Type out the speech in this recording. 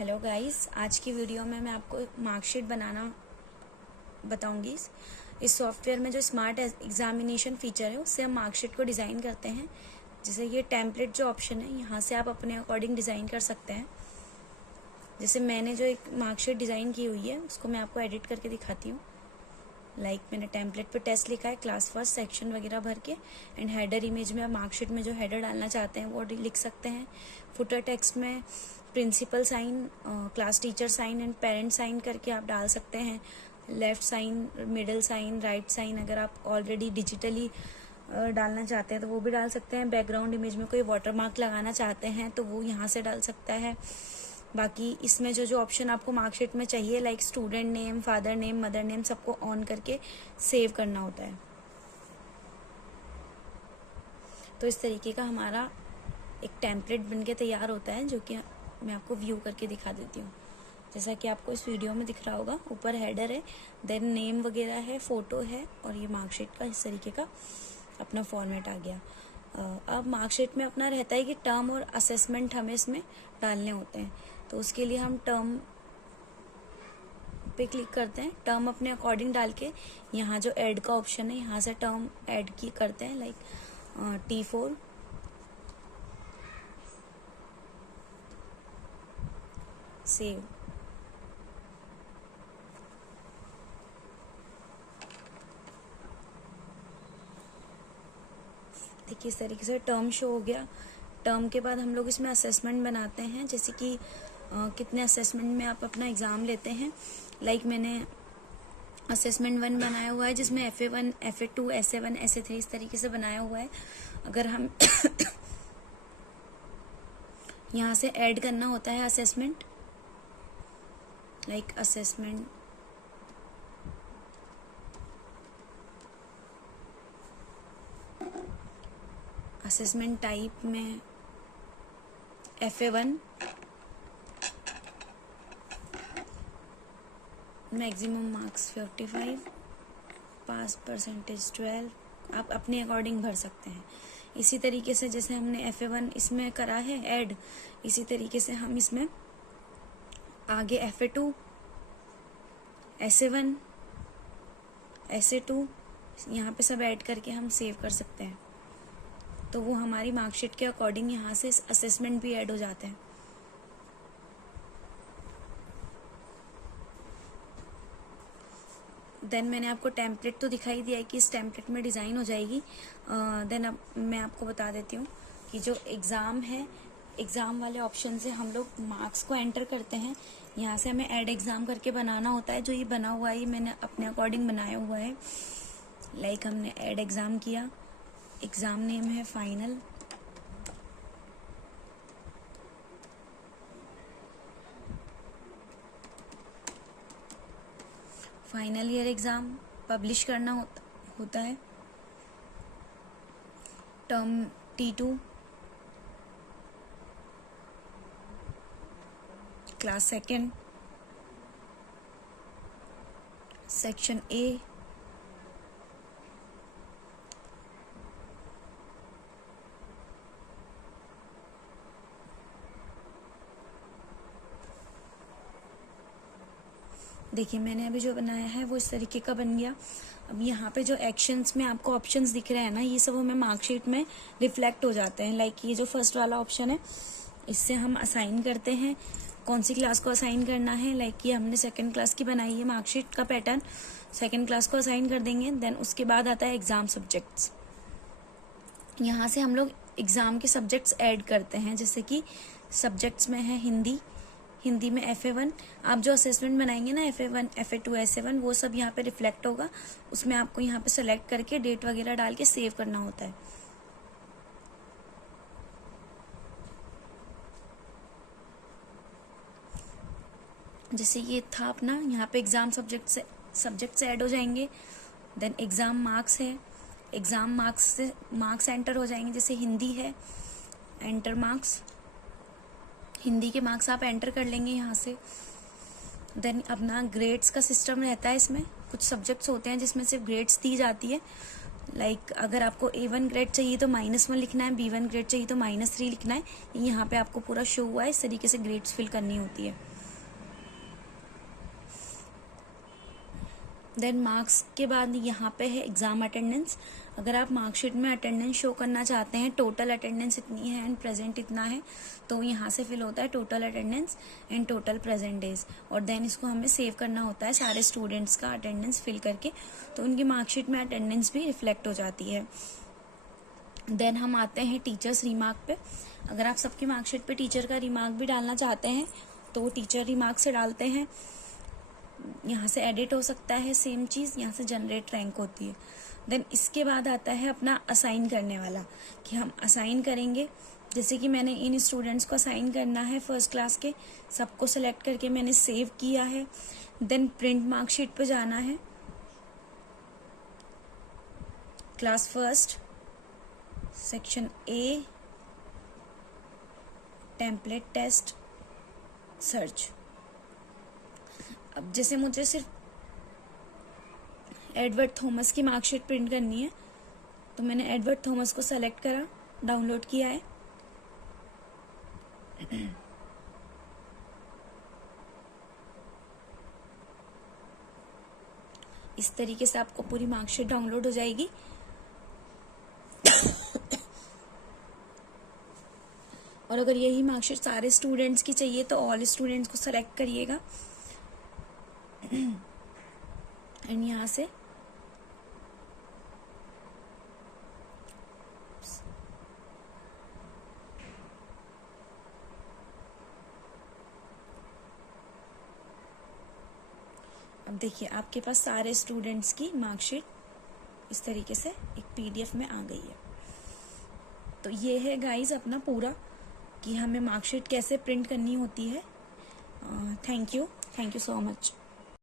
Hello guys, आज की video में मैं आपको मार्कशीट बनाना बताऊंगी। इस सॉफ्टवेयर में जो स्मार्ट एग्जामिनेशन फीचर है उससे हम मार्कशीट को डिज़ाइन करते हैं। जैसे ये टेम्पलेट जो ऑप्शन है, यहाँ से आप अपने अकॉर्डिंग डिज़ाइन कर सकते हैं। जैसे मैंने जो एक मार्कशीट डिज़ाइन की हुई है उसको मैं आपको एडिट करके दिखाती हूँ। मैंने टेम्पलेट पे टेस्ट लिखा है, क्लास फर्स्ट सेक्शन वगैरह भर के, एंड हेडर इमेज में आप मार्कशीट में जो हेडर डालना चाहते हैं वो लिख सकते हैं। फुटर टेक्स्ट में principal sign, class teacher sign and parent sign करके आप डाल सकते हैं। Left sign, middle sign, right sign अगर आप ऑलरेडी डिजिटली डालना चाहते हैं तो वो भी डाल सकते हैं। बैकग्राउंड इमेज में कोई वाटरमार्क लगाना चाहते हैं तो वो यहाँ से डाल सकता है। बाकी इसमें जो ऑप्शन आपको मार्कशीट में चाहिए, like student name, father name, mother name, सबको ऑन करके सेव करना होता है। तो इस तरीके का हमारा एक टेम्पलेट बनके तैयार होता है, जो कि मैं आपको व्यू करके दिखा देती हूँ। जैसा कि आपको इस वीडियो में दिख रहा होगा, ऊपर हेडर है, देन नेम वगैरह है, फोटो है, और ये मार्कशीट का इस तरीके का अपना फॉर्मेट आ गया। अब मार्कशीट में अपना रहता है कि टर्म और असेसमेंट हमें इसमें डालने होते हैं। तो उसके लिए हम टर्म पे क्लिक करते हैं। टर्म अपने अकॉर्डिंग डाल के यहाँ जो ऐड का ऑप्शन है, यहाँ से टर्म ऐड की करते हैं, लाइक T4 सेव। देखिए इस तरीके से टर्म शो हो गया। टर्म के बाद हम लोग इसमें असेसमेंट बनाते हैं, जैसे कि कितने असेसमेंट में आप अपना एग्ज़ाम लेते हैं। मैंने असेसमेंट 1 बनाया हुआ है, जिसमें FA1, FA2, SA1, SA3 इस तरीके से बनाया हुआ है। अगर हम यहाँ से ऐड करना होता है असेसमेंट, असेसमेंट टाइप में FA1, मैक्सिमम मार्क्स 45, पास परसेंटेज 12, आप अपने अकॉर्डिंग भर सकते हैं। इसी तरीके से जैसे हमने FA1 इसमें करा है ऐड, इसी तरीके से हम इसमें आगे FA2, SA1, SA2 यहाँ पे सब ऐड करके हम सेव कर सकते हैं। तो वो हमारी मार्कशीट के अकॉर्डिंग यहाँ से असेसमेंट भी ऐड हो जाते हैं। देन मैंने आपको टेम्पलेट तो दिखाई दिया है कि इस टेम्पलेट में डिज़ाइन हो जाएगी। देन अब मैं आपको बता देती हूँ कि जो एग्ज़ाम है, एग्ज़ाम वाले ऑप्शन से हम लोग मार्क्स को एंटर करते हैं। यहाँ से हमें ऐड एग्ज़ाम करके बनाना होता है। जो ये बना हुआ है ये मैंने अपने अकॉर्डिंग बनाया हुआ है। हमने ऐड एग्ज़ाम किया, एग्ज़ाम नेम है final, final year exam publish करना होता है। Term T2, class second, section A, देखिए मैंने अभी जो बनाया है वो इस तरीके का बन गया। अब यहाँ पे जो एक्शंस में आपको ऑप्शंस दिख रहे हैं ना, ये सब हमें मार्कशीट में रिफ्लेक्ट हो जाते हैं। ये जो फर्स्ट वाला ऑप्शन है, इससे हम असाइन करते हैं कौन सी क्लास को असाइन करना है। ये हमने सेकंड क्लास की बनाई है मार्कशीट का पैटर्न, सेकंड क्लास को असाइन कर देंगे। देन उसके बाद आता है एग्ज़ाम सब्जेक्ट्स। यहाँ से हम लोग एग्ज़ाम के सब्जेक्ट्स ऐड करते हैं, जैसे कि सब्जेक्ट्स में है हिंदी, हिंदी में FA1। आप जो असेसमेंट बनाएंगे ना, FA1, FA2, SA1, वो सब यहाँ पे रिफ्लेक्ट होगा। उसमें आपको यहाँ पे सेलेक्ट करके डेट वगैरह डाल के सेव करना होता है। जैसे ये था अपना, यहाँ पे एग्ज़ाम सब्जेक्ट्स ऐड हो जाएंगे। देन एग्ज़ाम मार्क्स है, एग्ज़ाम मार्क्स से मार्क्स एंटर हो जाएंगे। जैसे हिंदी है, एंटर मार्क्स, हिंदी के मार्क्स आप एंटर कर लेंगे यहाँ से। देन अपना ग्रेड्स का सिस्टम रहता है। इसमें कुछ सब्जेक्ट्स होते हैं जिसमें सिर्फ ग्रेड्स दी जाती है, लाइक अगर आपको A1 ग्रेड चाहिए तो -1 लिखना है, B1 ग्रेड चाहिए तो -3 लिखना है। यहाँ पे आपको पूरा शो हुआ है, इस तरीके से ग्रेड्स फिल करनी होती है। देन मार्क्स के बाद यहाँ पे है एग्ज़ाम अटेंडेंस। अगर आप मार्कशीट में अटेंडेंस शो करना चाहते हैं, टोटल अटेंडेंस इतनी है एंड प्रेजेंट इतना है, तो यहाँ से फिल होता है total attendance and total present days, और देन इसको हमें सेव करना होता है सारे स्टूडेंट्स का अटेंडेंस फिल करके, तो उनकी मार्कशीट में अटेंडेंस भी रिफ्लेक्ट हो जाती है। देन हम आते हैं टीचर्स रिमार्क पे। अगर आप सबकी मार्कशीट पे टीचर का रिमार्क भी डालना चाहते हैं तो टीचर रिमार्क से डालते हैं। यहाँ से एडिट हो सकता है सेम चीज़, यहाँ से जनरेट रैंक होती है। देन इसके बाद आता है अपना असाइन करने वाला, कि हम असाइन करेंगे। जैसे कि मैंने इन स्टूडेंट्स को असाइन करना है फर्स्ट क्लास के, सबको सेलेक्ट करके मैंने सेव किया है। देन प्रिंट मार्कशीट पे जाना है, class first, section A, template test, search. अब जैसे मुझे सिर्फ एडवर्ड थॉमस की मार्कशीट प्रिंट करनी है, तो मैंने एडवर्ड थॉमस को सेलेक्ट करा, डाउनलोड किया है। इस तरीके से आपको पूरी मार्कशीट डाउनलोड हो जाएगी। और अगर यही मार्कशीट सारे स्टूडेंट्स की चाहिए तो ऑल स्टूडेंट्स को सेलेक्ट करिएगा एंड यहाँ से अब देखिए आपके पास सारे स्टूडेंट्स की मार्कशीट इस तरीके से एक PDF में आ गई है। तो ये है गाइस अपना पूरा कि हमें मार्कशीट कैसे प्रिंट करनी होती है। Thank you so much.